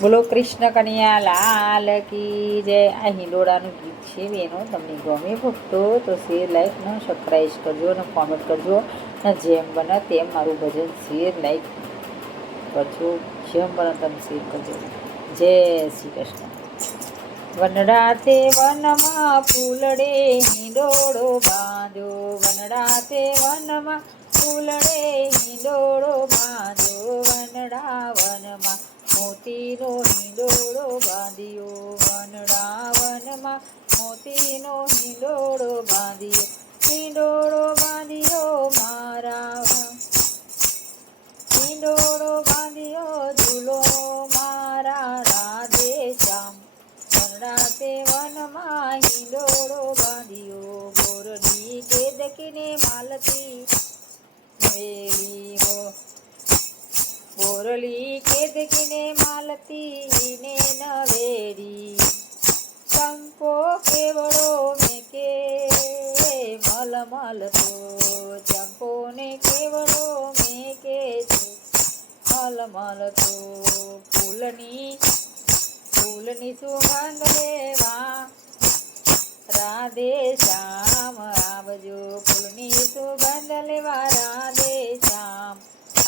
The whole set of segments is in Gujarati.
બોલો કૃષ્ણ કનૈયા લાલ કી જય. આ હિંડોળાનું ગીત છે બેનો, તમને ગમે ભક્તો તો શેર લાઈક ને સબસ્ક્રાઈબ કરજો અને કોમેન્ટ કરજો ને જેમ બને તેમ મારું ભજન શેર લાઈક કરજો, જેમ બને તેમ શેર કરજો. જય શ્રી કૃષ્ણ. વનડા તે વનમાં ફૂલડે હિંડોળો બાંધ્યો, વનડા તે વનમાં ફૂલડે હિંડોળો બાંધ્યો, વનડા વનમાં મોતીનો હિંડોળો બાંધ્યો, વનડા વનમાં મોતીનો હિંડોળો બાંધ્યો, હિંડોળો બાંધ્યો મારા, હિંડોળો બાંધ્યો ઝૂલો મારા રાધે શ્યામ. વનડા તે વનમાં હિંડોળો બાંધ્યો, બોરડી કેદકીને માલતી વેલી હો, બોરલી કેદકીને માલતી ને નવેરી, ચંપો કેવડો મેકે મલમલ તો, ચંપો ને કેવડો મેકે મલમલ તો, ફૂલની સુગંધ લેવા રાધે શ્યામ આવજો, ફૂલની સુગંધ લેવા રાધે શ્યામ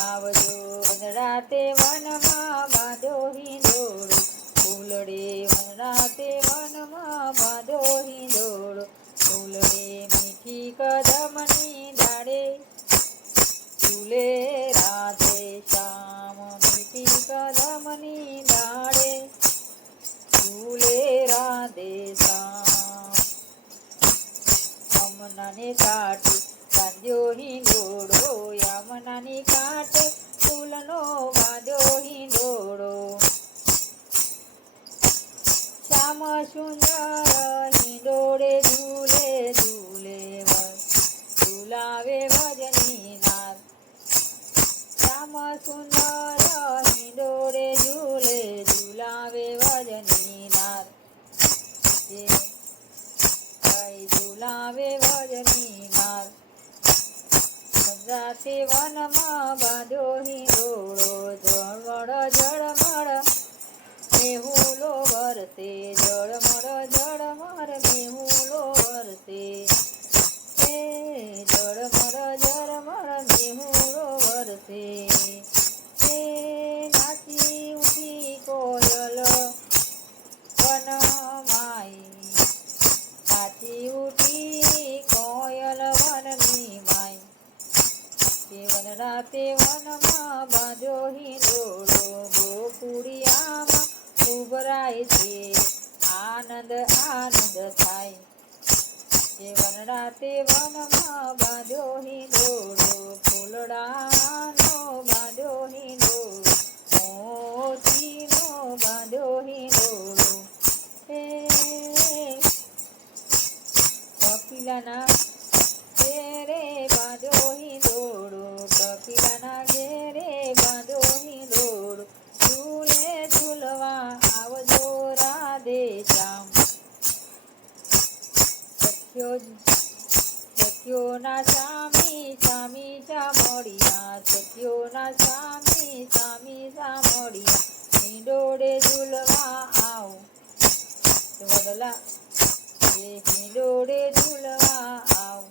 આવજો. વનડા તે વનમાં બાંધો હિંડોળો ફૂલડે, વનડા તે વનમાં બાંધો હિંડોળો ફૂલડે, મીઠી કદમની ડાળે ઝૂલે રાધે શ્યામ, મીઠી કદમની ડાળે ઝૂલે રાધે શ્યામ. યમુનાને કાંઠે બાંધ્યો હિંડોળો, યમુનાની કાંઠે ફૂલનો બાંધ્યો હિંડોળો, શ્યામ સુંદર હિંડોળે ઝૂલે ઝૂલે ઝૂલાવે ભજનીનાથ, શ્યામ સુંદર હિંડોળે ઝૂલે ઝૂલાવે ભજનીનાથ, ઝૂલાવે ભજનીનાથ. વનડા તે વનમાં બાંધ્યો હિંડોળો, ઝળમળ મેહુલો વરસે, ઝળમળ મેહુલો વરસે, ઝળમળ મેહુલો વરસે, નાચી ઉઠી કોયલ વનમાઈ, નાચી ઉઠી કોયલ વનની માઈ. વનડા તે વનમાં બાંધ્યો હિંડોળો, ગોકુળિયામાં ઉભરાય છે આનંદ આનંદ થાય. વનડા તે વનમાં બાંધ્યો હિંડોળો, ફૂલડાનો બાંધ્યો હિંડોળો, મોતીનો બાંધ્યો હિંડોળો, કપિલાના ઘેરે બાંધ્યો હિંડોળો, કપિલાના ઘેરે બાંધ્યો હિંડોળો, ઝૂલે ઝૂલવા આવજો રાધે શ્યામ. સખીઓના સામી સામી સામળિયા, સખીઓના સામી સામી સામળિયા, હિંડોળે ઝૂલવા આવો વડલા, હિંડોળે ઝૂલવા આવો.